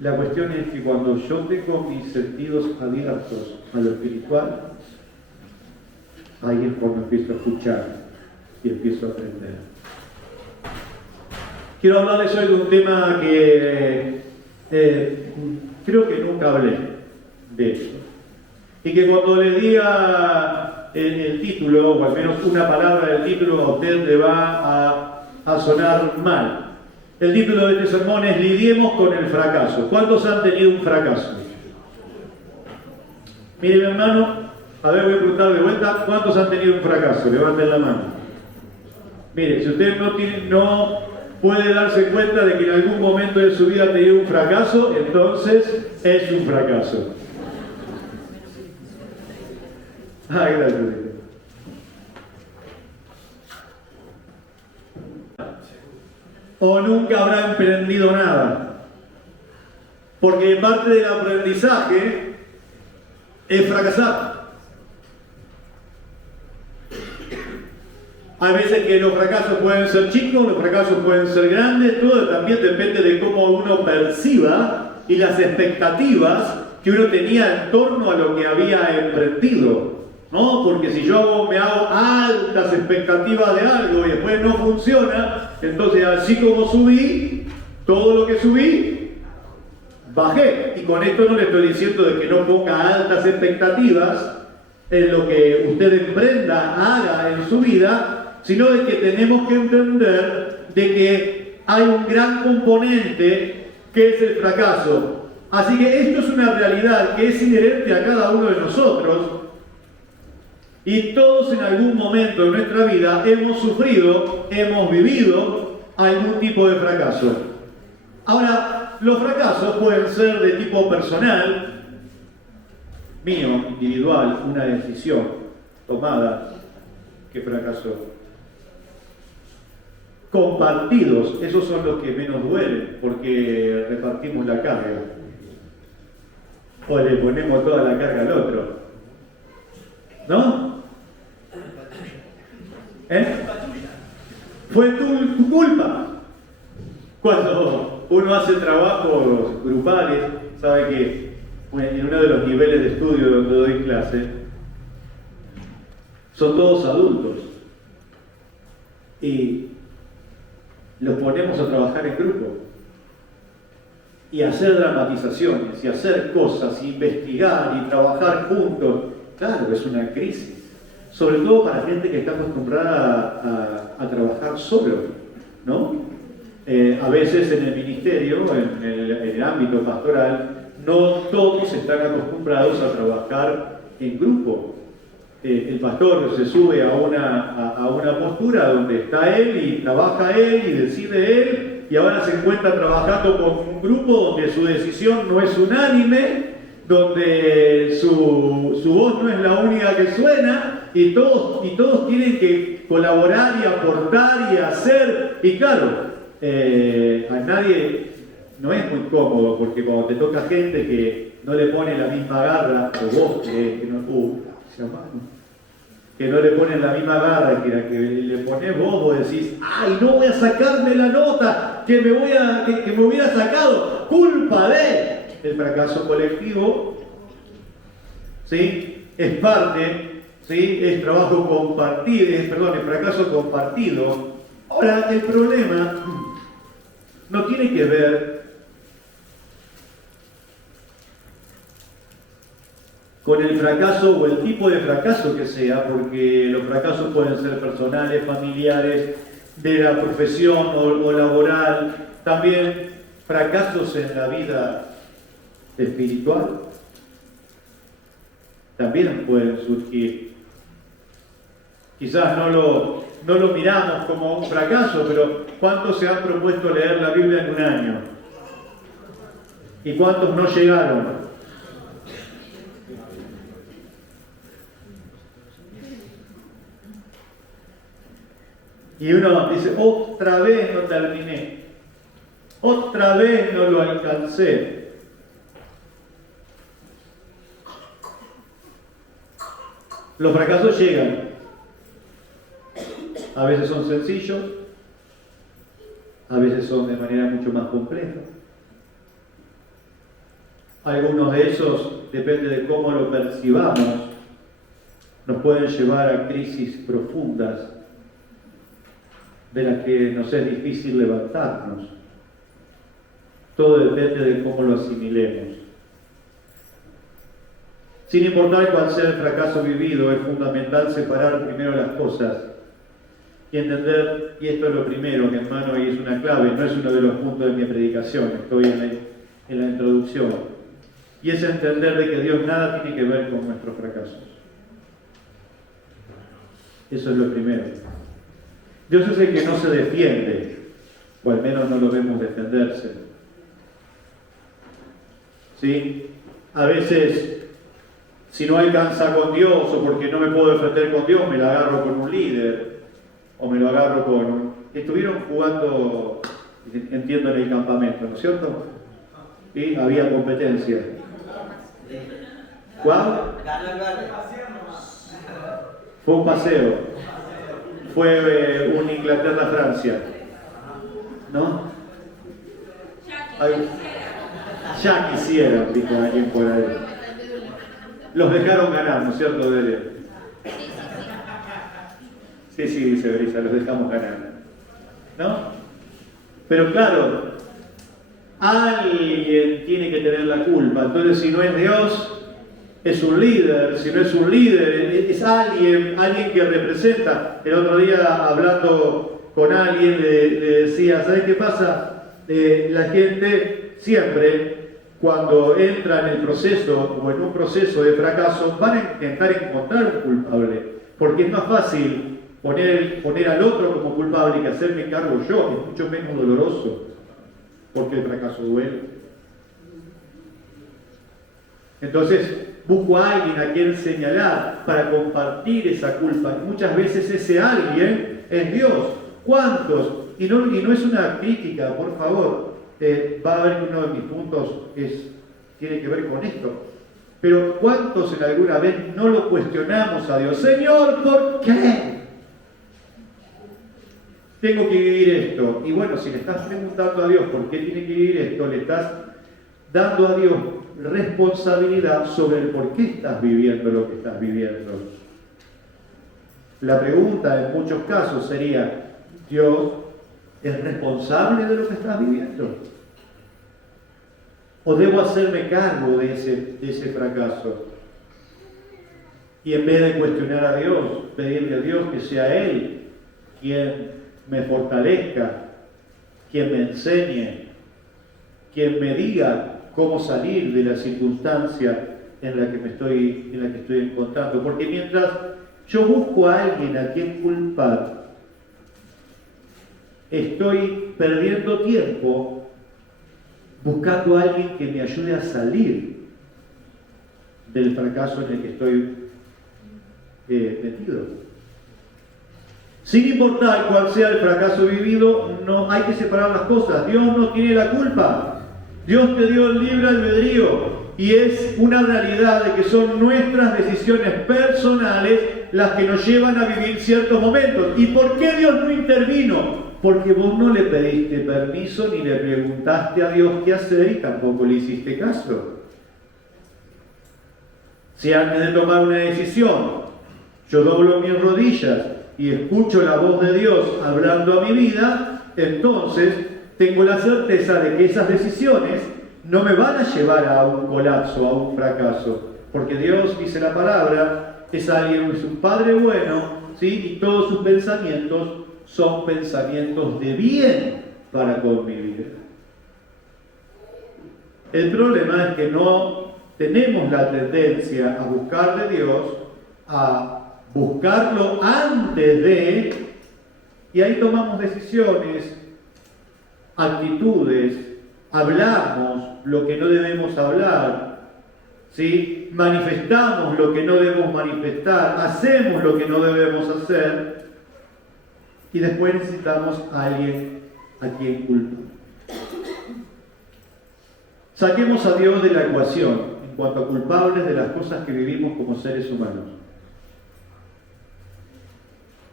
La cuestión es que cuando yo tengo mis sentidos abiertos a lo espiritual, ahí es cuando empiezo a escuchar y empiezo a aprender. Quiero hablarles hoy de un tema que creo que nunca hablé de eso. Y que cuando les diga el título, o al menos una palabra del título, a usted le va a sonar mal. El título de este sermón es Lidiemos con el fracaso. ¿Cuántos han tenido un fracaso? Mire, mi hermano, a ver, voy a preguntar de vuelta, ¿cuántos han tenido un fracaso? Levanten la mano. Mire, si usted no puede darse cuenta de que en algún momento de su vida ha tenido un fracaso, entonces es un fracaso. Ah, gracias. O nunca habrá emprendido nada. Porque parte del aprendizaje es fracasar. Hay veces que los fracasos pueden ser chicos, los fracasos pueden ser grandes, todo también depende de cómo uno perciba y las expectativas que uno tenía en torno a lo que había emprendido. ¿No? Porque si yo me hago altas expectativas de algo y después no funciona, entonces así como subí, todo lo que subí, bajé. Y con esto no le estoy diciendo de que no ponga altas expectativas en lo que usted emprenda, haga en su vida, sino de que tenemos que entender de que hay un gran componente que es el fracaso. Así que esto es una realidad que es inherente a cada uno de nosotros. Y todos en algún momento de nuestra vida hemos sufrido, hemos vivido algún tipo de fracaso. Ahora, los fracasos pueden ser de tipo personal, mío, individual, una decisión tomada que fracasó. Compartidos, esos son los que menos duelen, porque repartimos la carga. O le ponemos toda la carga al otro. ¿No? Fue tu culpa. Cuando uno hace trabajos grupales, sabe que en uno de los niveles de estudio donde doy clase, son todos adultos. Y los ponemos a trabajar en grupo. Y hacer dramatizaciones, y hacer cosas, y investigar, y trabajar juntos. Claro, es una crisis. Sobre todo para gente que está acostumbrada a trabajar solo, ¿no? A veces en el ministerio, en el ámbito pastoral, no todos están acostumbrados a trabajar en grupo. El pastor se sube a una postura donde está él y trabaja él y decide él, y ahora se encuentra trabajando con un grupo donde su decisión no es unánime, donde su voz no es la única que suena, y todos tienen que colaborar y aportar y hacer. Y claro, a nadie no es muy cómodo, porque cuando te toca gente que no le pone la misma garra, o vos que no le ponen la misma garra que la que le ponés vos decís, ¡ay, no voy a sacarme la nota que me hubiera sacado! ¡Culpa de! El fracaso colectivo, ¿sí? Es parte, ¿sí? Es trabajo compartido, el fracaso compartido. Ahora, el problema no tiene que ver con el fracaso o el tipo de fracaso que sea, porque los fracasos pueden ser personales, familiares, de la profesión o laboral, también fracasos en la vida espiritual también pueden surgir. Quizás no lo miramos como un fracaso, pero ¿cuántos se han propuesto leer la Biblia en un año? ¿Y cuántos no llegaron? Y uno dice, otra vez no terminé, otra vez no lo alcancé. Los fracasos llegan. A veces son sencillos, a veces son de manera mucho más compleja. Algunos de esos, depende de cómo lo percibamos, nos pueden llevar a crisis profundas de las que nos es difícil levantarnos. Todo depende de cómo lo asimilemos. Sin importar cuál sea el fracaso vivido, es fundamental separar primero las cosas y entender, y esto es lo primero, mi hermano, y es una clave, no es uno de los puntos de mi predicación, estoy en la introducción, y es entender de que Dios nada tiene que ver con nuestros fracasos. Eso es lo primero. Dios es el que no se defiende, o al menos no lo vemos defenderse. ¿Sí? A veces, si no alcanza con Dios, o porque no me puedo defender con Dios, me la agarro con un líder, o me lo agarro con un... Estuvieron jugando, entiendo, en el campamento, ¿no es cierto? Y había competencia. ¿Cuál? Fue un paseo. Fue un Inglaterra-Francia. ¿No? Ya quisieran, dijo alguien por ahí. Los dejaron ganar, ¿no es cierto, Delia? Sí, dice Brisa, los dejamos ganar. ¿No? Pero claro, alguien tiene que tener la culpa. Entonces, si no es Dios, es un líder. Si no es un líder, es alguien que representa. El otro día, hablando con alguien, le decía, ¿sabes qué pasa? La gente siempre, cuando entra en el proceso o en un proceso de fracaso, van a intentar encontrar un culpable. Porque es más fácil poner al otro como culpable que hacerme cargo yo. Es mucho menos doloroso, porque el fracaso duele. Entonces, busco a alguien a quien señalar para compartir esa culpa. Y muchas veces ese alguien es Dios. ¿Cuántos? Y no es una crítica, por favor. Va a ver que uno de mis puntos tiene que ver con esto. Pero ¿cuántos en alguna vez no lo cuestionamos a Dios? Señor, ¿por qué tengo que vivir esto? Y bueno, si le estás preguntando a Dios por qué tiene que vivir esto, le estás dando a Dios responsabilidad sobre el por qué estás viviendo lo que estás viviendo. La pregunta en muchos casos sería, ¿Dios es responsable de lo que estás viviendo? ¿O debo hacerme cargo de ese fracaso? Y en vez de cuestionar a Dios, pedirle a Dios que sea Él quien me fortalezca, quien me enseñe, quien me diga cómo salir de la circunstancia en la que estoy encontrando. Porque mientras yo busco a alguien a quien culpar, estoy perdiendo tiempo buscando a alguien que me ayude a salir del fracaso en el que estoy metido. Sin importar cuál sea el fracaso vivido, no hay que separar las cosas. Dios no tiene la culpa. Dios te dio el libre albedrío y es una realidad de que son nuestras decisiones personales las que nos llevan a vivir ciertos momentos. ¿Y por qué Dios no intervino? Porque vos no le pediste permiso ni le preguntaste a Dios qué hacer y tampoco le hiciste caso. Si antes de tomar una decisión yo doblo mis rodillas y escucho la voz de Dios hablando a mi vida, entonces tengo la certeza de que esas decisiones no me van a llevar a un colapso, a un fracaso. Porque Dios, dice la palabra, es un Padre bueno, ¿sí? Y todos sus pensamientos son pensamientos de bien para con mi vida. El problema es que no tenemos la tendencia a buscar de Dios, a buscarlo antes de, y ahí tomamos decisiones, actitudes, hablamos lo que no debemos hablar, ¿sí? Manifestamos lo que no debemos manifestar, hacemos lo que no debemos hacer, y después necesitamos a alguien a quien culpar. Saquemos a Dios de la ecuación en cuanto a culpables de las cosas que vivimos como seres humanos.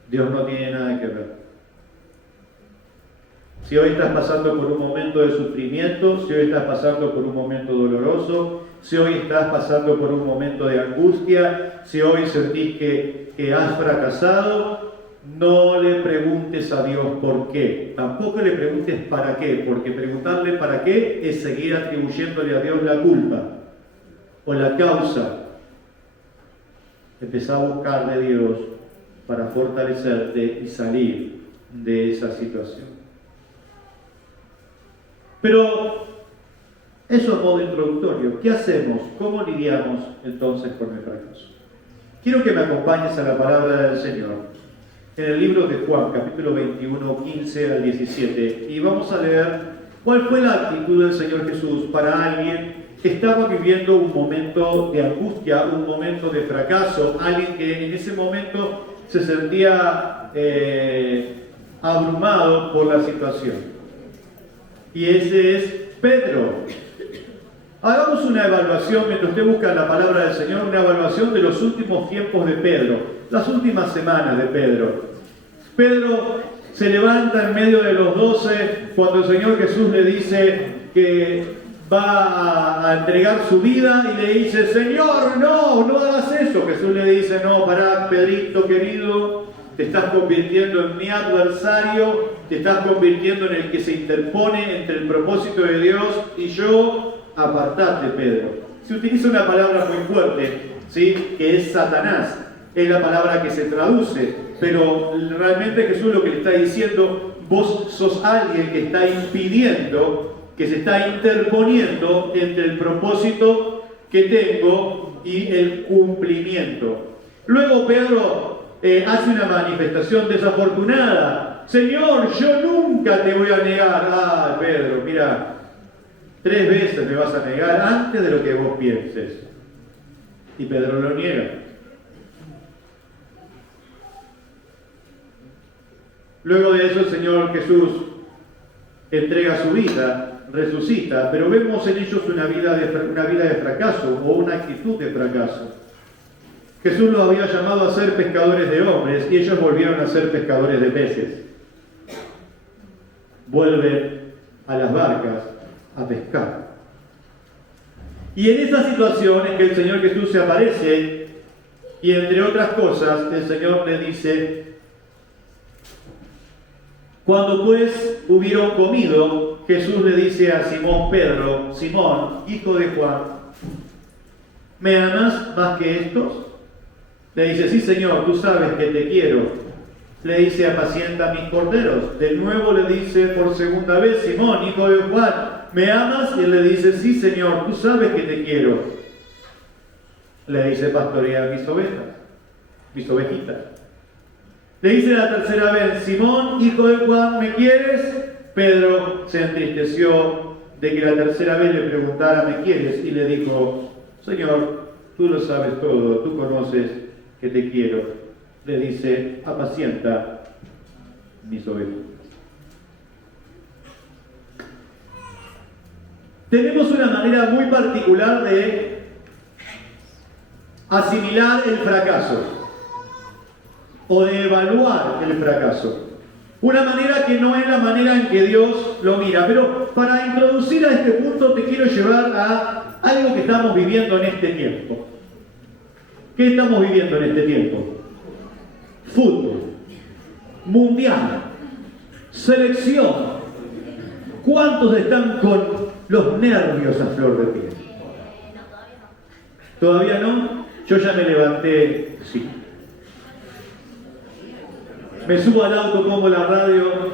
Dios no tiene nada que ver. Si hoy estás pasando por un momento de sufrimiento, si hoy estás pasando por un momento doloroso, si hoy estás pasando por un momento de angustia, si hoy sentís que has fracasado, no le preguntes a Dios por qué. Tampoco le preguntes para qué, porque preguntarle para qué es seguir atribuyéndole a Dios la culpa o la causa. Empezá a buscar de Dios para fortalecerte y salir de esa situación. Pero eso es modo introductorio. ¿Qué hacemos? ¿Cómo lidiamos entonces con el fracaso? Quiero que me acompañes a la palabra del Señor en el libro de Juan, capítulo 21, 15 al 17. Y vamos a leer cuál fue la actitud del Señor Jesús para alguien que estaba viviendo un momento de angustia, un momento de fracaso, alguien que en ese momento se sentía abrumado por la situación. Y ese es Pedro. Hagamos una evaluación, mientras usted busca la palabra del Señor, una evaluación de los últimos tiempos de Pedro, las últimas semanas de Pedro. Pedro se levanta en medio de los 12 cuando el Señor Jesús le dice que va a entregar su vida y le dice: Señor, no hagas eso. Jesús le dice: no, pará, Pedrito querido, te estás convirtiendo en mi adversario, te estás convirtiendo en el que se interpone entre el propósito de Dios y yo. Apartate, Pedro. Se utiliza una palabra muy fuerte, ¿sí?, que es Satanás. Es la palabra que se traduce, pero realmente Jesús lo que le está diciendo: vos sos alguien que está impidiendo, que se está interponiendo entre el propósito que tengo y el cumplimiento. Luego Pedro hace una manifestación desafortunada: Señor, yo nunca te voy a negar. Ah, Pedro, mira, 3 veces me vas a negar antes de lo que vos pienses. Y Pedro lo niega. Luego de eso el Señor Jesús entrega su vida, resucita, pero vemos en ellos una vida de fracaso o una actitud de fracaso. Jesús los había llamado a ser pescadores de hombres y ellos volvieron a ser pescadores de peces. Vuelven a las barcas a pescar. Y en esa situación es que el Señor Jesús se aparece y, entre otras cosas, el Señor le dice: cuando pues hubieron comido, Jesús le dice a Simón Pedro: Simón, hijo de Juan, ¿me amas más que estos? Le dice: sí, Señor, tú sabes que te quiero. Le dice: apacienta mis corderos. De nuevo le dice por segunda vez: Simón, hijo de Juan, ¿me amas? Y él le dice: sí, Señor, tú sabes que te quiero. Le dice: pastorea mis ovejas, mis ovejitas. Le dice la tercera vez: Simón, hijo de Juan, ¿me quieres? Pedro se entristeció de que la tercera vez le preguntara: ¿me quieres? Y le dijo: Señor, tú lo sabes todo, tú conoces que te quiero. Le dice: apacienta mis ovejas. Tenemos una manera muy particular de asimilar el fracaso o de evaluar el fracaso. Una manera que no es la manera en que Dios lo mira. Pero para introducir a este punto te quiero llevar a algo que estamos viviendo en este tiempo. ¿Qué estamos viviendo en este tiempo? Fútbol, mundial, selección. ¿Cuántos están con los nervios a flor de piel? ¿Todavía no? Yo ya me levanté, sí. Me subo al auto, pongo la radio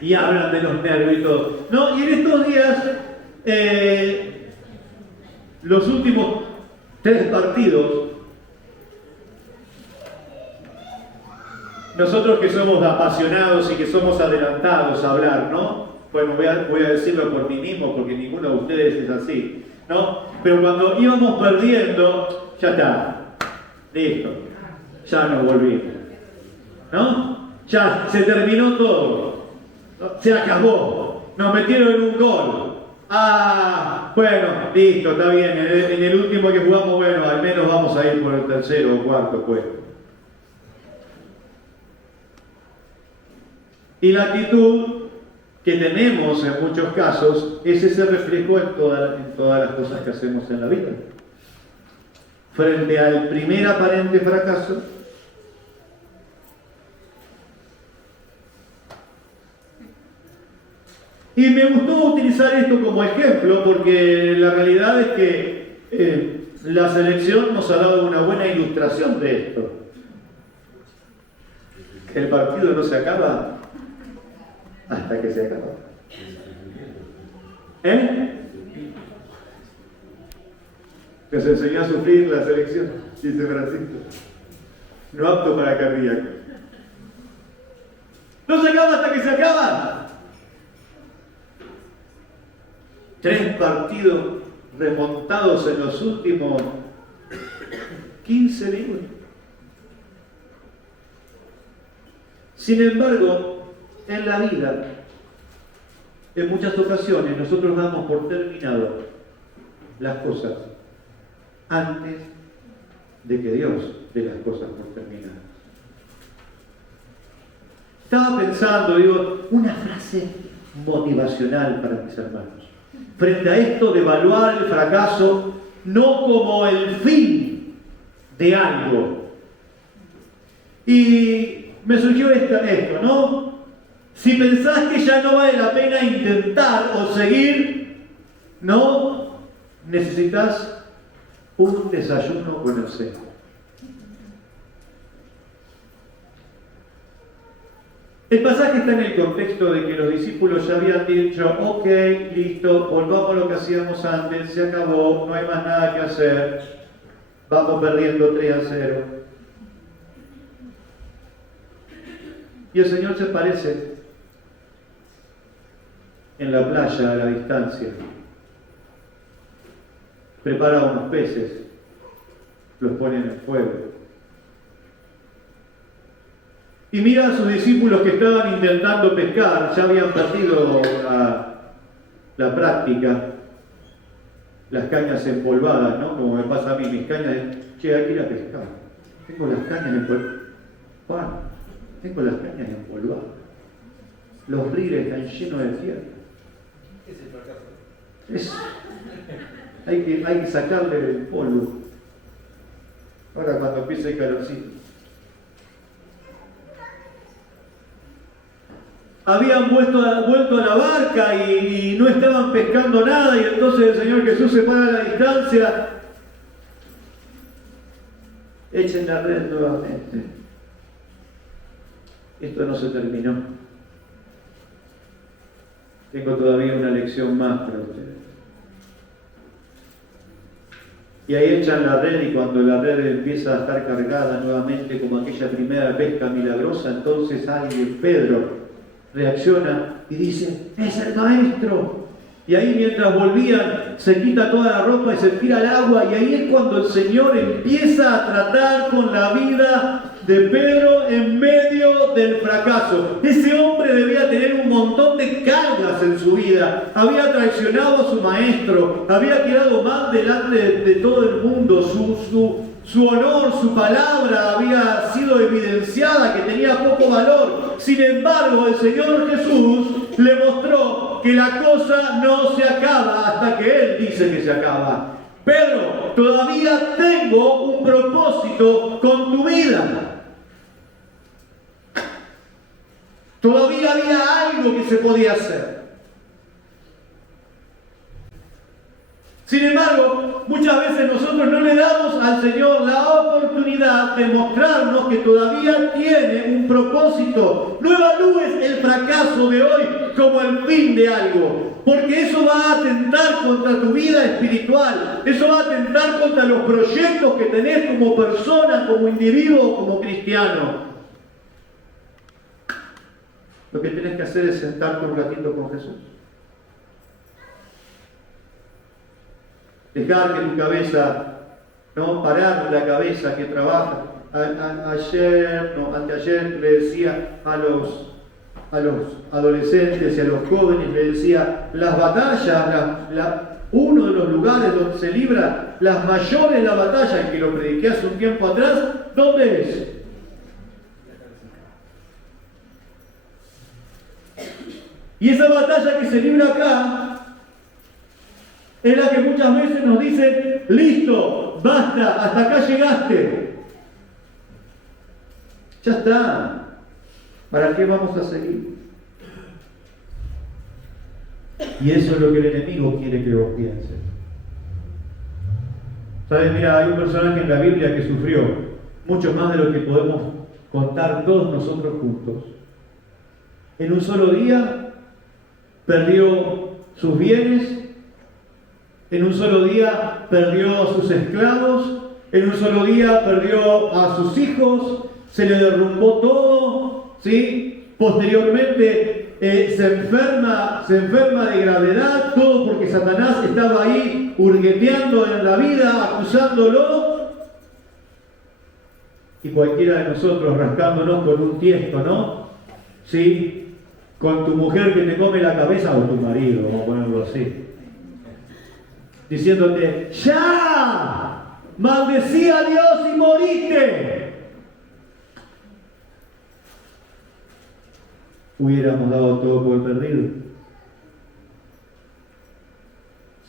y hablan de los nervios y todo. No, y en estos días, los últimos 3 partidos, nosotros que somos apasionados y que somos adelantados a hablar, ¿no? Bueno, voy a decirlo por mí mismo, porque ninguno de ustedes es así, ¿no? Pero cuando íbamos perdiendo, ya está, listo, ya nos volvimos, ¿no? Ya se terminó todo, se acabó, nos metieron en un gol. Ah, bueno, listo, está bien, en el último que jugamos, bueno, al menos vamos a ir por el tercero o cuarto puesto. Y la actitud que tenemos en muchos casos es ese reflejo en todas las cosas que hacemos en la vida. Frente al primer aparente fracaso, y me gustó utilizar esto como ejemplo porque la realidad es que la selección nos ha dado una buena ilustración de esto. El partido no se acaba hasta que se acaba. Les enseñó a sufrir la selección, dice Francisco. No apto para cardíaco. No se acaba hasta que se acaba. 3 partidos remontados en los últimos 15 minutos. Sin embargo, en la vida, en muchas ocasiones nosotros damos por terminado las cosas antes de que Dios dé las cosas por terminadas. Estaba pensando, una frase motivacional para mis hermanos. Frente a esto de evaluar el fracaso no como el fin de algo. Y me surgió esto, ¿no? Si pensás que ya no vale la pena intentar o seguir, no necesitas un desayuno con el Señor. El pasaje está en el contexto de que los discípulos ya habían dicho, ok, listo, volvamos a lo que hacíamos antes, se acabó, no hay más nada que hacer, vamos perdiendo 3-0. Y el Señor se parece en la playa a la distancia, prepara unos peces, los pone en el fuego. Y mira a sus discípulos que estaban intentando pescar, ya habían perdido la práctica, las cañas empolvadas, ¿no? Como me pasa a mí, mis cañas, che, hay que ir a pescar. Tengo las cañas empolvadas. Tengo las cañas empolvadas. Los riles están llenos de tierra. Es el fracaso. Hay que sacarle el polvo. Ahora cuando empiece el calorcito. Habían vuelto a la barca y no estaban pescando nada, y entonces el Señor Jesús se para a la distancia. Echen la red nuevamente. Esto no se terminó. Tengo todavía una lección más para ustedes. Y ahí echan la red, y cuando la red empieza a estar cargada nuevamente como aquella primera pesca milagrosa, entonces alguien, Pedro, reacciona y dice, ¡es el maestro! Y ahí mientras volvían, se quita toda la ropa y se tira al agua, y ahí es cuando el Señor empieza a tratar con la vida de Pedro en medio del fracaso. Ese hombre debía tener un montón de cargas en su vida. Había traicionado a su maestro, había quedado mal delante de todo el mundo, su honor, su palabra había sido evidenciada, que tenía poco valor. Sin embargo, el Señor Jesús le mostró que la cosa no se acaba hasta que Él dice que se acaba. Pedro, todavía tengo un propósito con tu vida. Todavía había algo que se podía hacer. Sin embargo, muchas veces nosotros no le damos al Señor la oportunidad de mostrarnos que todavía tiene un propósito. No evalúes el fracaso de hoy como el fin de algo, porque eso va a atentar contra tu vida espiritual. Eso va a atentar contra los proyectos que tenés como persona, como individuo, como cristiano. Lo que tenés que hacer es sentarte un ratito con Jesús. Dejar que tu cabeza, no parar la cabeza que trabaja. Anteayer le decía a los adolescentes y a los jóvenes, le decía, las batallas, uno de los lugares donde se libra las mayores las batallas, que lo prediqué hace un tiempo atrás, ¿dónde es? Y esa batalla que se libra acá es la que muchas veces nos dicen, listo, basta, hasta acá llegaste. Ya está. ¿Para qué vamos a seguir? Y eso es lo que el enemigo quiere que vos pienses. ¿Sabes? Mira, hay un personaje en la Biblia que sufrió mucho más de lo que podemos contar todos nosotros juntos. En un solo día perdió sus bienes, en un solo día perdió a sus esclavos, en un solo día perdió a sus hijos, se le derrumbó todo, ¿sí? Posteriormente se enferma de gravedad, todo porque Satanás estaba ahí hurgueteando en la vida, acusándolo. Y cualquiera de nosotros rascándonos con un tiesto, ¿no? ¿Sí? Con tu mujer que te come la cabeza o tu marido, vamos a ponerlo así. Diciéndote, ¡ya! ¡Maldecí a Dios y moriste! Hubiéramos dado todo por perdido.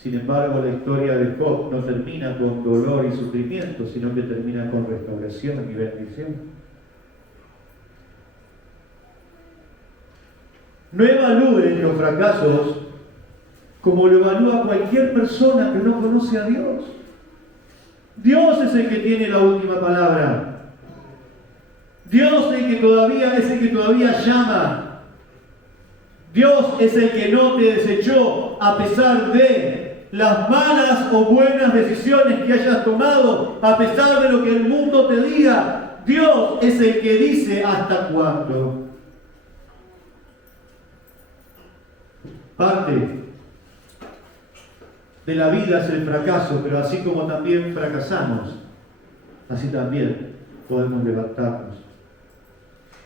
Sin embargo, la historia de Job no termina con dolor y sufrimiento, sino que termina con restauración y bendición. No evalúen los fracasos como lo evalúa cualquier persona que no conoce a Dios. Dios es el que tiene la última palabra. Dios es el que todavía llama. Dios es el que no te desechó a pesar de las malas o buenas decisiones que hayas tomado, a pesar de lo que el mundo te diga. Dios es el que dice hasta cuándo. Parte de la vida es el fracaso, pero así como también fracasamos, así también podemos levantarnos.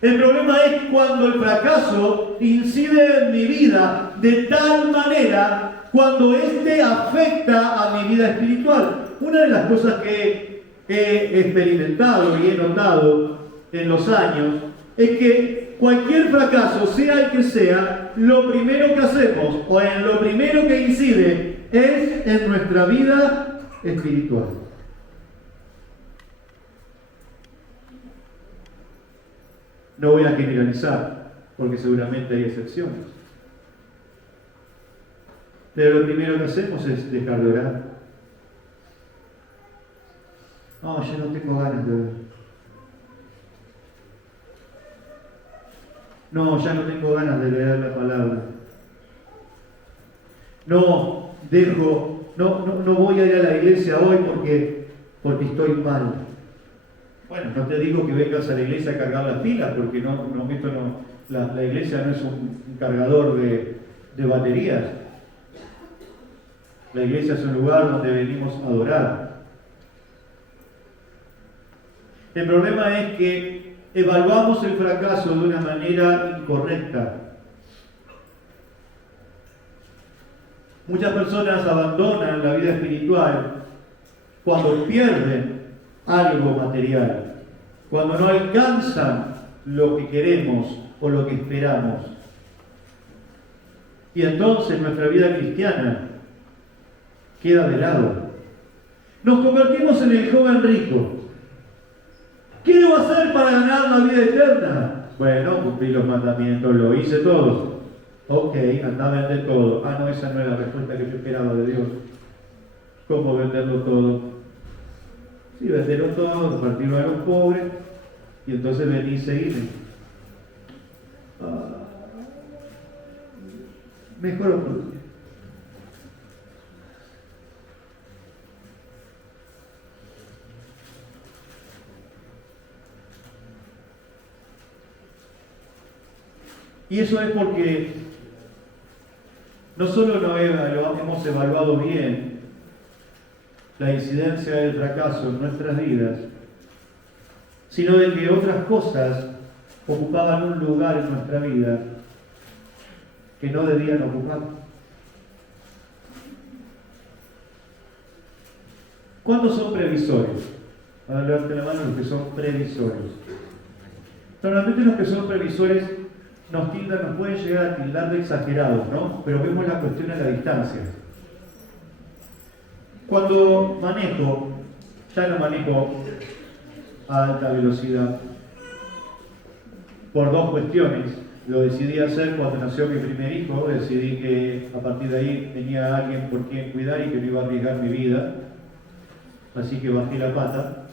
El problema es cuando el fracaso incide en mi vida de tal manera cuando éste afecta a mi vida espiritual. Una de las cosas que he experimentado y he notado en los años es que cualquier fracaso, sea el que sea, lo primero que hacemos o en lo primero que incide es en nuestra vida espiritual. No voy a generalizar, porque seguramente hay excepciones. Pero lo primero que hacemos es dejar de orar. No, yo no tengo ganas de orar. No, ya no tengo ganas de leer la palabra. No voy a ir a la iglesia hoy porque estoy mal. Bueno, no te digo que vengas a la iglesia a cargar las pilas, porque la iglesia no es un cargador de baterías. La iglesia es un lugar donde venimos a adorar. El problema es que evaluamos el fracaso de una manera incorrecta. Muchas personas abandonan la vida espiritual cuando pierden algo material, cuando no alcanzan lo que queremos o lo que esperamos. Y entonces nuestra vida cristiana queda de lado. Nos convertimos en el joven rico. ¿Qué debo hacer para ganar la vida eterna? Bueno, cumplí los mandamientos, lo hice todo. Ok, anda a vender todo. Ah, no, esa no es la respuesta que yo esperaba de Dios. ¿Cómo venderlo todo? Sí, venderlo todo, repartirlo a los pobres, y entonces vení y seguirme. Mejor oportunidad. Y eso es porque no solo no hemos evaluado bien la incidencia del fracaso en nuestras vidas, sino de que otras cosas ocupaban un lugar en nuestra vida que no debían ocupar. ¿Cuántos son previsores? Para levantarte la mano los que son previsores. Normalmente los que son previsores nos pueden llegar a tildar de exagerados, ¿no? Pero vemos la cuestión a la distancia. Cuando manejo, ya no manejo a alta velocidad, por dos cuestiones. Lo decidí hacer cuando nació mi primer hijo, decidí que a partir de ahí tenía alguien por quien cuidar y que no iba a arriesgar mi vida, así que bajé la pata.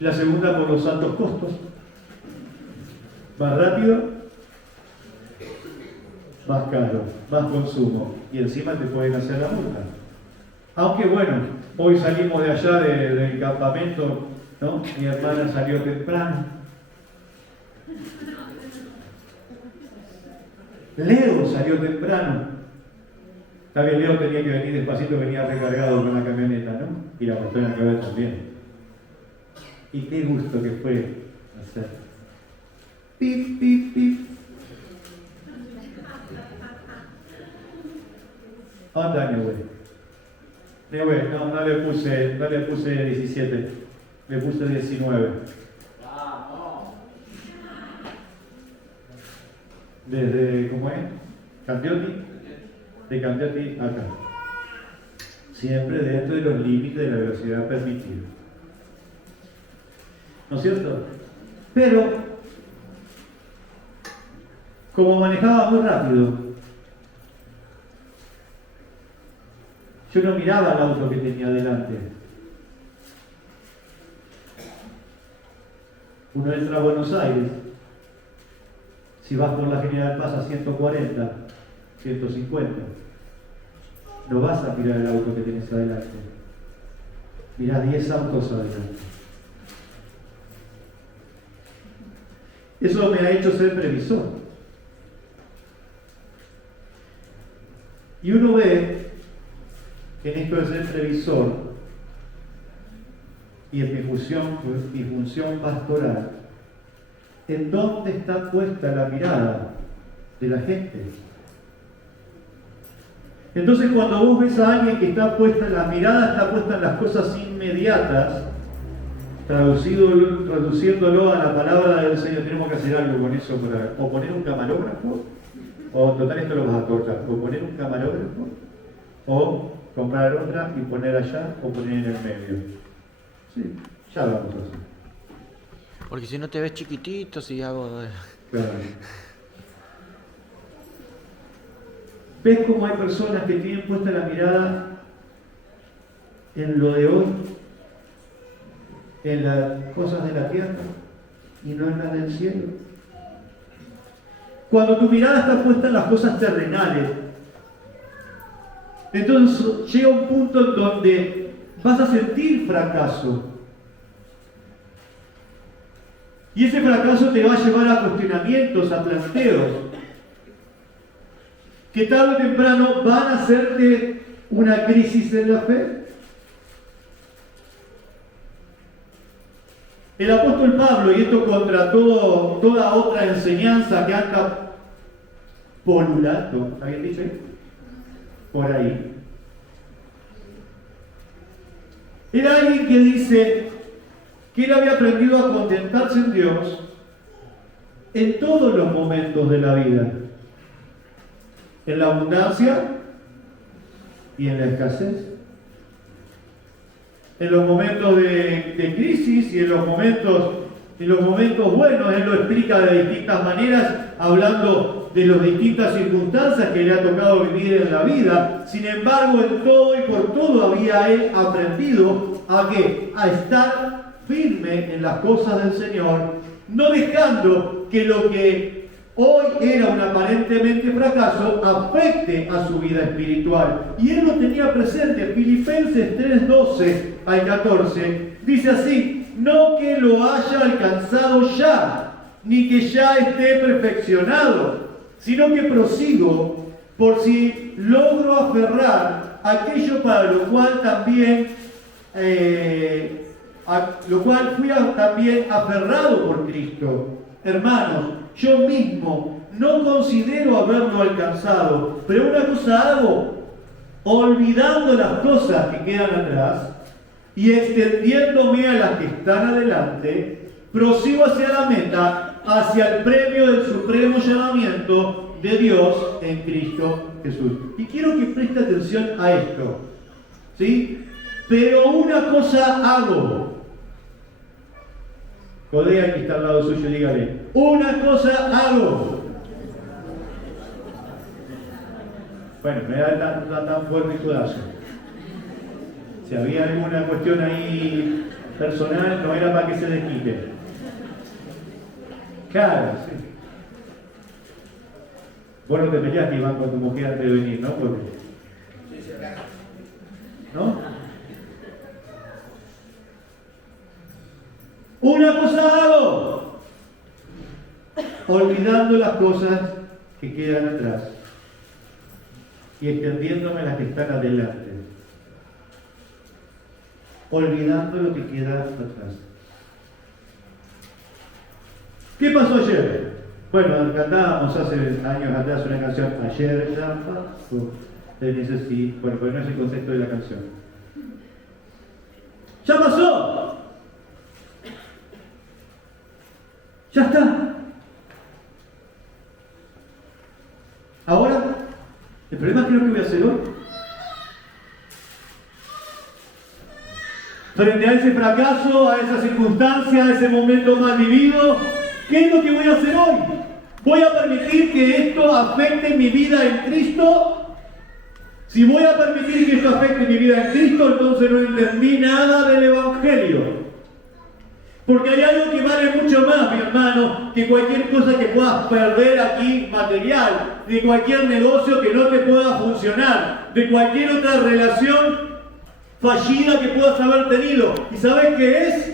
La segunda, por los altos costos. Más rápido, más caro, más consumo, y encima te pueden hacer la multa. Aunque bueno, hoy salimos de allá del campamento, ¿no? Mi hermana salió temprano. Leo salió temprano. También Leo tenía que venir despacito, venía recargado con la camioneta, ¿no? Y la persona que ver también. Y qué gusto que fue hacer. Pip, pip, pip. Anda, Nehue, no le puse 17, le puse 19. Desde, ¿cómo es? Candiotti, de Candiotti acá. Siempre dentro de los límites de la velocidad permitida. ¿No es cierto? Pero, como manejaba muy rápido, yo no miraba el auto que tenía delante. Uno entra a Buenos Aires, si vas por la General Paz a 140, 150, no vas a mirar el auto que tienes adelante. Mirás 10 autos adelante. Eso me ha hecho ser previsor. Y uno ve que en esto de ser previsor y en mi función pastoral, ¿en dónde está puesta la mirada de la gente? Entonces, cuando vos ves a alguien que está puesta, la mirada está puesta en las cosas inmediatas, traduciéndolo a la palabra del Señor, tenemos que hacer algo con eso, o poner un camarógrafo, o total esto lo vas a cortar, o poner un camarógrafo, o comprar otra y poner allá, o poner en el medio. Sí, ya vamos a hacer. Porque si no te ves chiquitito, si hago... Claro. ¿Ves cómo hay personas que tienen puesta la mirada en lo de hoy, en las cosas de la tierra y no en las del cielo? Cuando tu mirada está puesta en las cosas terrenales, entonces llega un punto en donde vas a sentir fracaso. Y ese fracaso te va a llevar a cuestionamientos, a planteos, que tarde o temprano van a hacerte una crisis en la fe. El apóstol Pablo, y esto contra toda otra enseñanza que anda polulando, ¿alguien dice? Por ahí. Era alguien que dice que él había aprendido a contentarse en Dios en todos los momentos de la vida. En la abundancia y en la escasez. En los momentos de crisis y en los momentos buenos. Él lo explica de distintas maneras, hablando de las distintas circunstancias que le ha tocado vivir en la vida. Sin embargo, en todo y por todo había él aprendido ¿a qué? A estar firme en las cosas del Señor, no dejando que lo que hoy era un aparentemente fracaso afecte a su vida espiritual. Y él lo tenía presente. Filipenses 3:12 al 14 dice así: no que lo haya alcanzado ya, ni que ya esté perfeccionado, sino que prosigo por si logro aferrar aquello para lo cual también fui también aferrado por Cristo. Hermanos, yo mismo no considero haberlo alcanzado, pero una cosa hago, olvidando las cosas que quedan atrás y extendiéndome a las que están adelante, prosigo hacia la meta hacia el premio del supremo llamamiento de Dios en Cristo Jesús. Y quiero que preste atención a esto, ¿sí? Pero una cosa hago. Codea que está al lado suyo, dígale, una cosa hago. Bueno, me da tan fuerte el codazo. Si había alguna cuestión ahí personal, no era para que se desquite. Claro, sí. Vos no te peleaste, Iván, con tu mujer antes de venir, ¿no? Porque... ¿no? Una cosa hago, olvidando las cosas que quedan atrás y extendiéndome a las que están adelante. Olvidando lo que queda atrás. ¿Qué pasó ayer? Bueno, cantábamos hace años atrás una canción, ayer ya pasó, necesito, bueno, pues no es el contexto de la canción. ¡Ya pasó! ¡Ya está! Ahora, el problema es que lo que voy a hacer hoy. Frente a ese fracaso, a esa circunstancia, a ese momento mal vivido, ¿qué es lo que voy a hacer hoy? ¿Voy a permitir que esto afecte mi vida en Cristo? Si voy a permitir que esto afecte mi vida en Cristo, entonces no entendí nada del Evangelio. Porque hay algo que vale mucho más, mi hermano, que cualquier cosa que puedas perder aquí material, de cualquier negocio que no te pueda funcionar, de cualquier otra relación fallida que puedas haber tenido. ¿Y sabes qué es?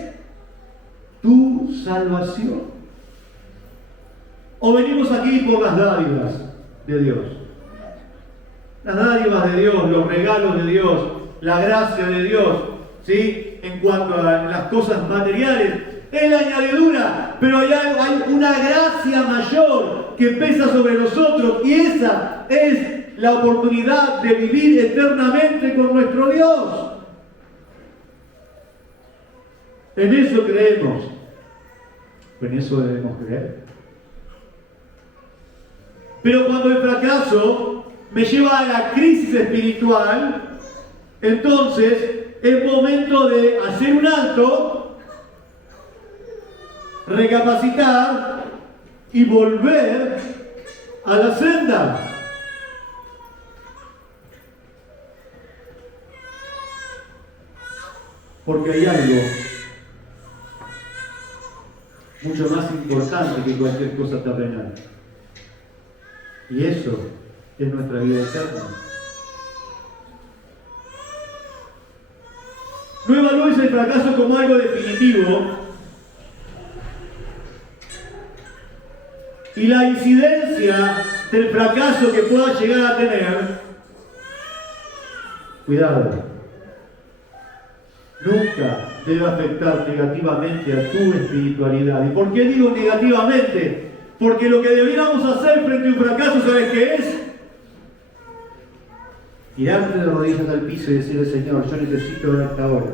Tu salvación. O venimos aquí por las dádivas de Dios. Las dádivas de Dios, los regalos de Dios, la gracia de Dios, ¿sí? En cuanto a las cosas materiales, es la añadidura, pero hay una gracia mayor que pesa sobre nosotros y esa es la oportunidad de vivir eternamente con nuestro Dios. En eso creemos. En eso debemos creer. Pero cuando el fracaso me lleva a la crisis espiritual, entonces es momento de hacer un alto, recapacitar y volver a la senda. Porque hay algo mucho más importante que cualquier cosa terrenal. Y eso es nuestra vida eterna. No evalúes el fracaso como algo definitivo y la incidencia del fracaso que puedas llegar a tener. Cuidado. Nunca debe afectar negativamente a tu espiritualidad. ¿Y por qué digo negativamente? Porque lo que debiéramos hacer frente a un fracaso, ¿sabes qué es? Tirarte de rodillas al piso y decirle, Señor, yo necesito en esta hora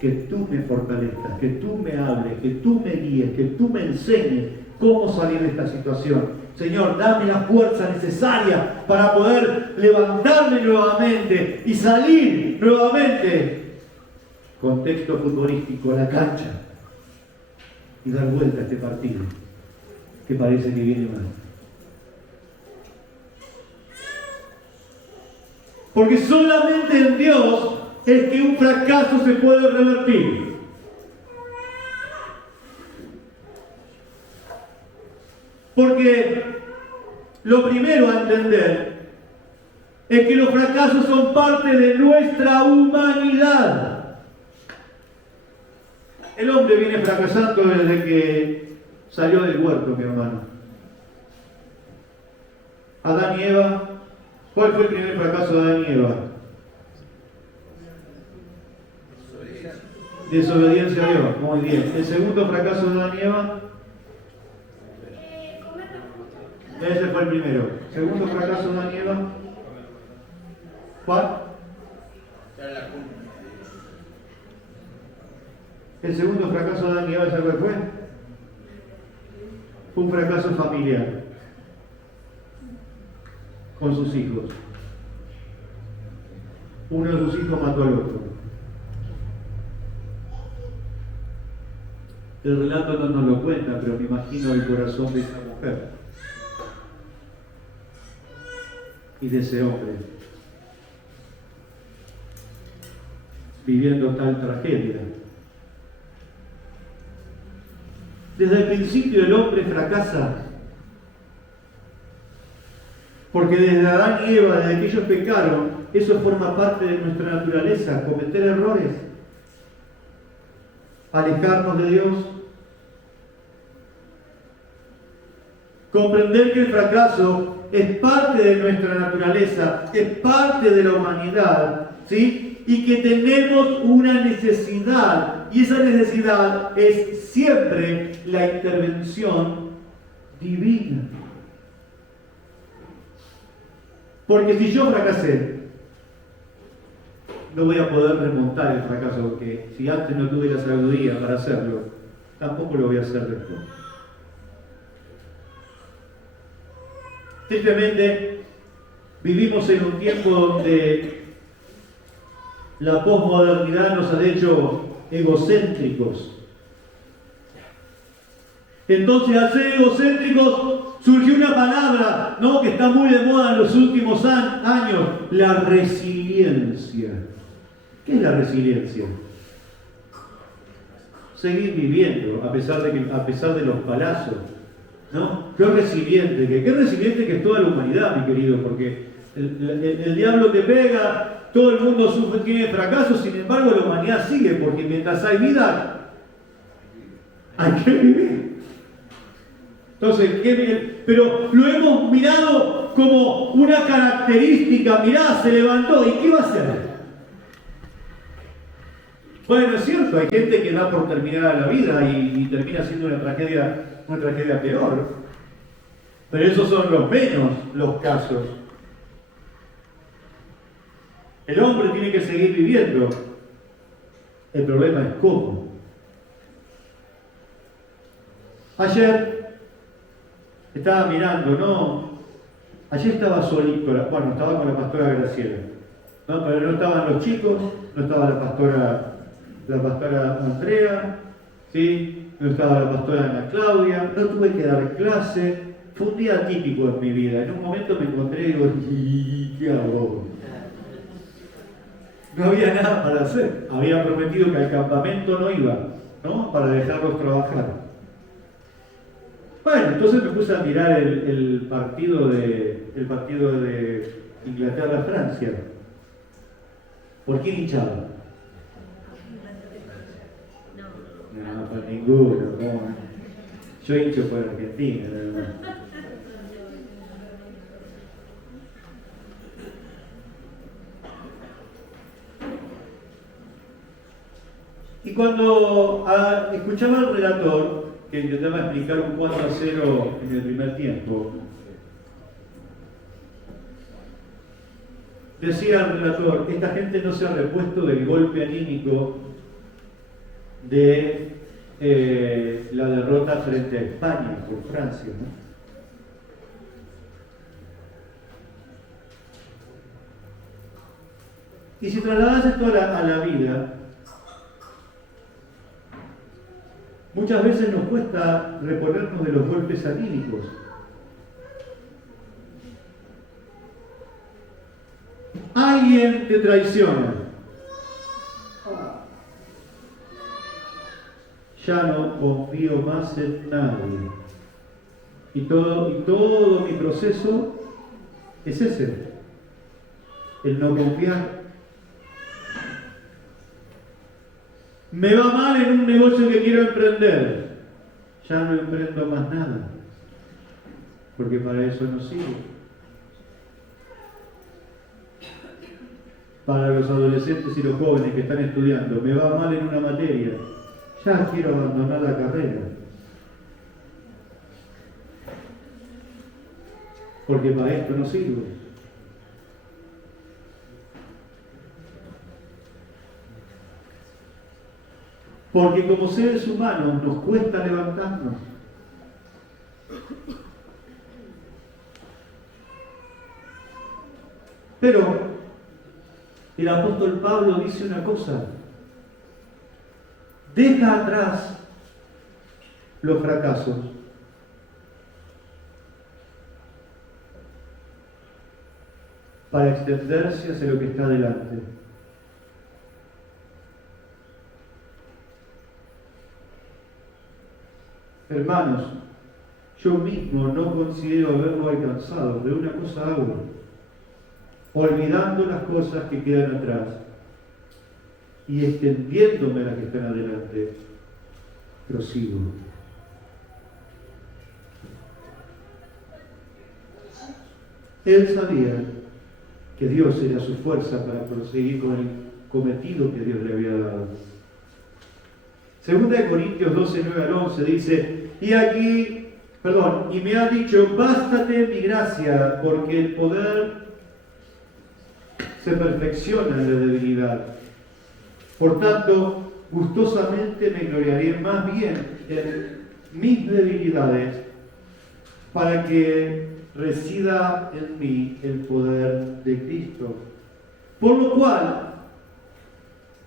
que tú me fortalezcas, que tú me hables, que tú me guíes, que tú me enseñes cómo salir de esta situación. Señor, dame la fuerza necesaria para poder levantarme nuevamente y salir nuevamente. Contexto futbolístico, a la cancha y dar vuelta a este partido que parece que viene mal. Porque solamente en Dios es que un fracaso se puede revertir. Porque lo primero a entender es que los fracasos son parte de nuestra humanidad. El hombre viene fracasando desde que salió del huerto, mi hermano. Adán y Eva. ¿Cuál fue el primer fracaso de Adán y Eva? Desobediencia a Dios. Muy bien. El segundo fracaso de Adán y Eva. Ese fue el primero. Segundo fracaso de Adán y Eva. ¿Cuál? El segundo fracaso de Adán y Eva, ¿sabes cuál fue? un fracaso familiar con sus hijos. Uno de sus hijos mató al otro. El relato no nos lo cuenta, pero me imagino el corazón de esa mujer y de ese hombre viviendo tal tragedia. Desde el principio el hombre fracasa, porque desde Adán y Eva, desde que ellos pecaron, eso forma parte de nuestra naturaleza, cometer errores, alejarnos de Dios, comprender que el fracaso es parte de nuestra naturaleza, es parte de la humanidad, ¿sí? Y que tenemos una necesidad, y esa necesidad es siempre la intervención divina. Porque si yo fracasé, no voy a poder remontar el fracaso, porque si antes no tuve la sabiduría para hacerlo, tampoco lo voy a hacer después. Simplemente vivimos en un tiempo donde la posmodernidad nos ha hecho egocéntricos. Entonces, al ser egocéntricos, surgió una palabra, ¿no?, que está muy de moda en los últimos años: la resiliencia. ¿Qué es la resiliencia? Seguir viviendo a pesar de los palazos, ¿no? Qué resiliente que es toda la humanidad, mi querido, porque el diablo te pega, todo el mundo sufre, tiene fracasos, sin embargo la humanidad sigue, porque mientras hay vida, hay que vivir. Entonces, pero lo hemos mirado como una característica. Mirá, se levantó, ¿y qué va a hacer? Bueno, es cierto, hay gente que da por terminada la vida y termina siendo una tragedia peor. Pero esos son los menos los casos. El hombre tiene que seguir viviendo. El problema es cómo. Ayer estaba mirando, ¿no? Ayer estaba solito, bueno, estaba con la pastora Graciela, ¿no? Pero no estaban los chicos, no estaba la pastora Andrea, ¿sí? No estaba la pastora Ana Claudia, no tuve que dar clase. Fue un día típico en mi vida. En un momento me encontré y digo, ¿qué hago? No había nada para hacer. Había prometido que al campamento no iba, ¿no? Para dejarlos trabajar. Bueno, entonces me puse a mirar el partido de Inglaterra-Francia. ¿Por quién hinchaba? No, por ninguno. No. Yo hincho por Argentina, además. Y cuando escuchaba al relator, que intentaba explicar un 4-0 en el primer tiempo, decía el relator: esta gente no se ha repuesto del golpe anímico de la derrota frente a España por Francia, ¿no? Y si trasladas esto a la vida, muchas veces nos cuesta reponernos de los golpes anímicos. Alguien te traiciona. Ya no confío más en nadie. Y todo mi proceso es ese, el no confiar. Me va mal en un negocio que quiero emprender. Ya no emprendo más nada, porque para eso no sirve. Para los adolescentes y los jóvenes que están estudiando, me va mal en una materia, ya quiero abandonar la carrera, porque para esto no sirve. Porque como seres humanos nos cuesta levantarnos. Pero el apóstol Pablo dice una cosa: deja atrás los fracasos para extenderse hacia lo que está delante. Hermanos, yo mismo no considero haberlo alcanzado, pero una cosa hago, olvidando las cosas que quedan atrás y extendiéndome a las que están adelante, prosigo. Él sabía que Dios era su fuerza para proseguir con el cometido que Dios le había dado. Segunda de Corintios 12, 9 al 11 dice: y me ha dicho, bástate mi gracia, porque el poder se perfecciona en la debilidad. Por tanto, gustosamente me gloriaré más bien en mis debilidades, para que resida en mí el poder de Cristo. Por lo cual,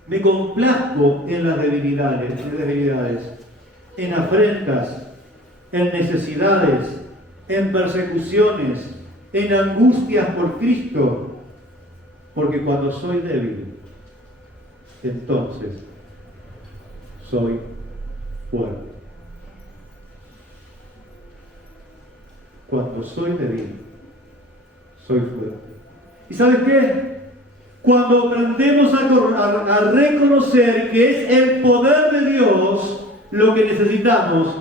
me complazco en las debilidades, en afrentas, en necesidades, en persecuciones, en angustias por Cristo, porque cuando soy débil, entonces soy fuerte. Cuando soy débil, soy fuerte. ¿Y sabes qué? Cuando aprendemos a reconocer que es el poder de Dios lo que necesitamos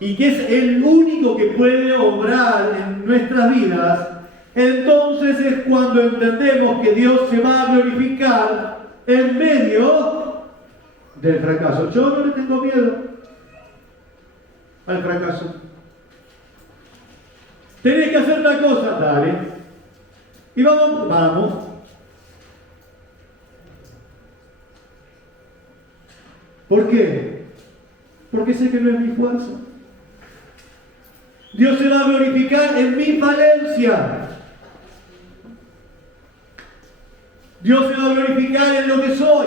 y que es el único que puede obrar en nuestras vidas, entonces es cuando entendemos que Dios se va a glorificar en medio del fracaso. Yo no le tengo miedo al fracaso. Tenés que hacer una cosa, dale. Y vamos. ¿Por qué? Porque sé que no es mi fuerza. Dios se va a glorificar en mi falencia. Dios se va a glorificar en lo que soy,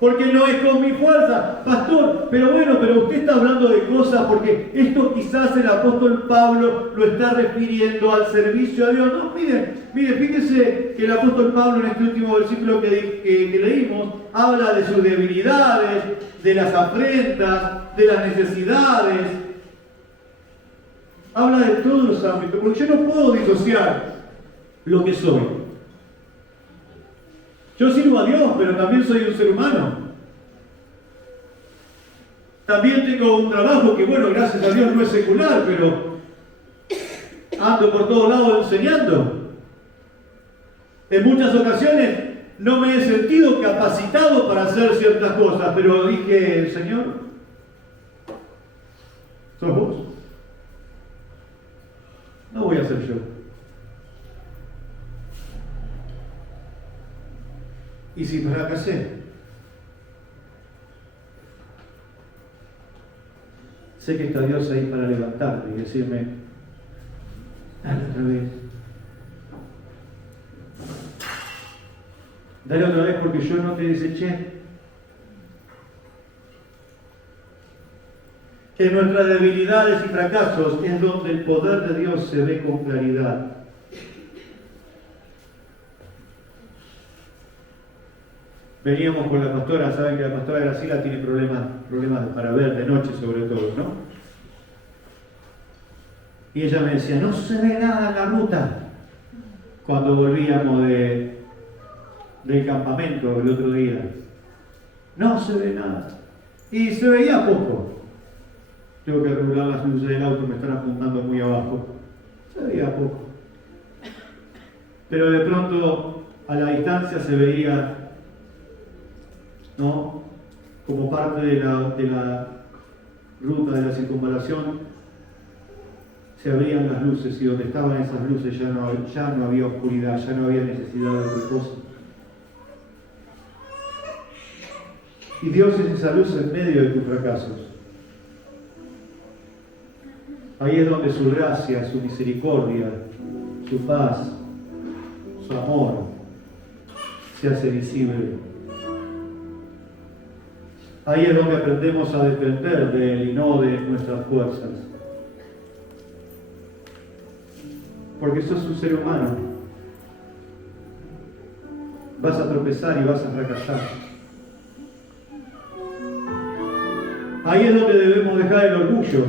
porque no es con mi fuerza. Pastor, pero usted está hablando de cosas, porque esto quizás el apóstol Pablo lo está refiriendo al servicio a Dios. No, mire, fíjese que el apóstol Pablo en este último versículo que leímos, habla de sus debilidades, de las afrentas, de las necesidades. Habla de todos los ámbitos, porque yo no puedo disociar lo que soy. Yo sirvo a Dios, pero también soy un ser humano. También tengo un trabajo que, gracias a Dios no es secular, pero ando por todos lados enseñando. En muchas ocasiones no me he sentido capacitado para hacer ciertas cosas, pero dije, Señor, ¿sos vos? No voy a ser yo. Y si fracasé, sé que está Dios ahí para levantarme y decirme, dale otra vez. Dale otra vez porque yo no te deseché. En nuestras debilidades y fracasos es donde el poder de Dios se ve con claridad. Veníamos con la pastora, saben que la pastora Graciela tiene problemas para ver de noche sobre todo, ¿no? Y ella me decía, no se ve nada en la ruta. Cuando volvíamos del campamento el otro día. No se ve nada. Y se veía poco. Tengo que regular las luces del auto, me están apuntando muy abajo. Se veía poco. Pero de pronto, a la distancia se veía, ¿no?, como parte de la ruta de la circunvalación, se abrían las luces y donde estaban esas luces ya no había oscuridad, ya no había necesidad de otra cosa. Y Dios es esa luz en medio de tus fracasos. Ahí es donde su gracia, su misericordia, su paz, su amor se hace visible. Ahí es donde aprendemos a depender de Él y no de nuestras fuerzas. Porque sos un ser humano. Vas a tropezar y vas a fracasar. Ahí es donde debemos dejar el orgullo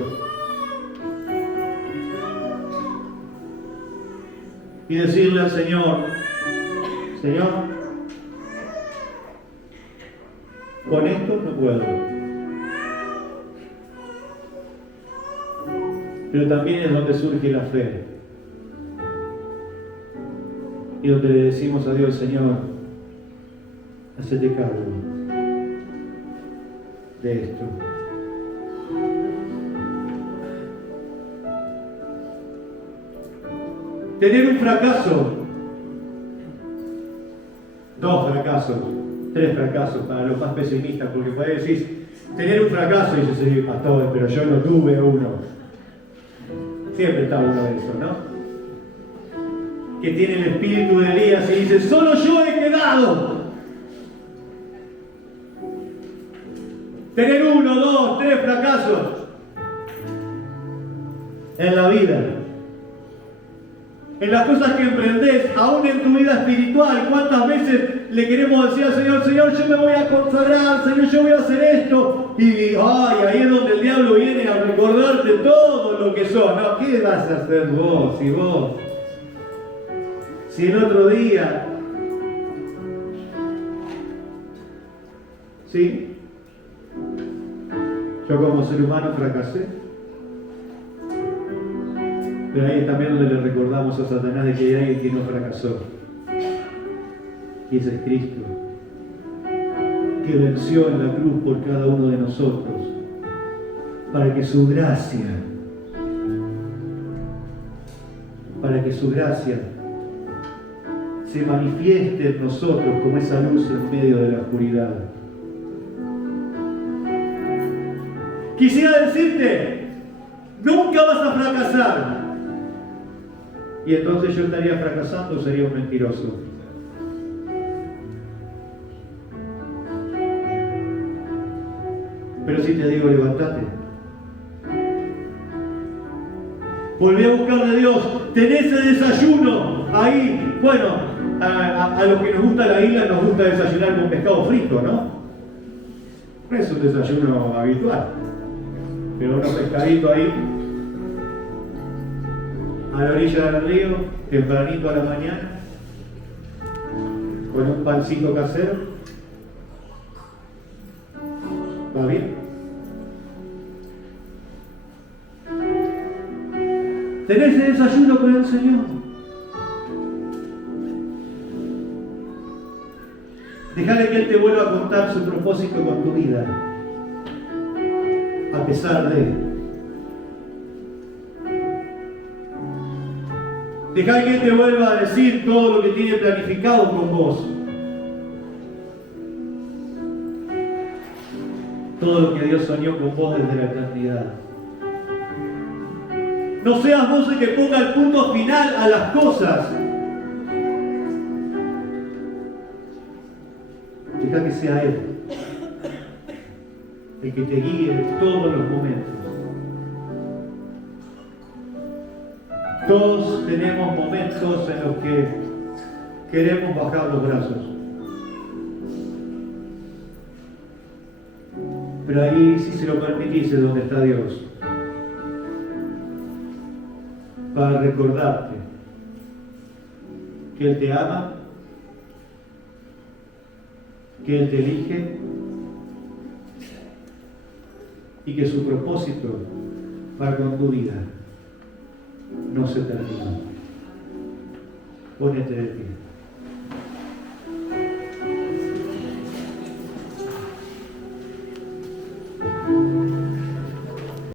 y decirle al Señor, Señor, con esto no puedo. Pero también es donde surge la fe. Y donde le decimos a Dios, Señor, hacete cargo de esto. Tener un fracaso, 2 fracasos, 3 fracasos para los más pesimistas, porque puede decir, tener un fracaso, y dice, sí, pastor, pero yo no tuve uno. Siempre está uno de esos, ¿no? Que tiene el espíritu de Elías y dice, solo yo he quedado. Tener 1, 2, 3 fracasos en la vida. En las cosas que emprendés, aún en tu vida espiritual, ¿cuántas veces le queremos decir al Señor, Señor, yo me voy a consagrar, Señor, yo voy a hacer esto? Y ahí es donde el diablo viene a recordarte todo lo que sos. No, ¿qué vas a hacer vos? Si el otro día, ¿sí? Yo como ser humano fracasé. Pero ahí es también donde le recordamos a Satanás de que hay alguien que no fracasó. Y ese es Cristo, que venció en la cruz por cada uno de nosotros, para que su gracia se manifieste en nosotros como esa luz en medio de la oscuridad. Quisiera decirte, nunca vas a fracasar. Y entonces yo estaría fracasando, sería un mentiroso. Pero si te digo, levántate. Volví a buscarle a Dios. Tenés el desayuno ahí. Bueno, a los que nos gusta la isla nos gusta desayunar con pescado frito, ¿no? No es un desayuno habitual. Pero unos pescaditos ahí, a la orilla del río, tempranito a la mañana, con un pancito casero. ¿Va bien? ¿Tenés el desayuno con el Señor? Dejale que Él te vuelva a contar su propósito con tu vida, a pesar de. Dejá que Él te vuelva a decir todo lo que tiene planificado con vos. Todo lo que Dios soñó con vos desde la eternidad. No seas vos el que ponga el punto final a las cosas. Deja que sea Él el que te guíe en todos los momentos. Todos tenemos momentos en los que queremos bajar los brazos. Pero ahí, si se lo permitís, es donde está Dios. Para recordarte que Él te ama, que Él te elige y que su propósito para con tu vida no se termina. Pónete de pie.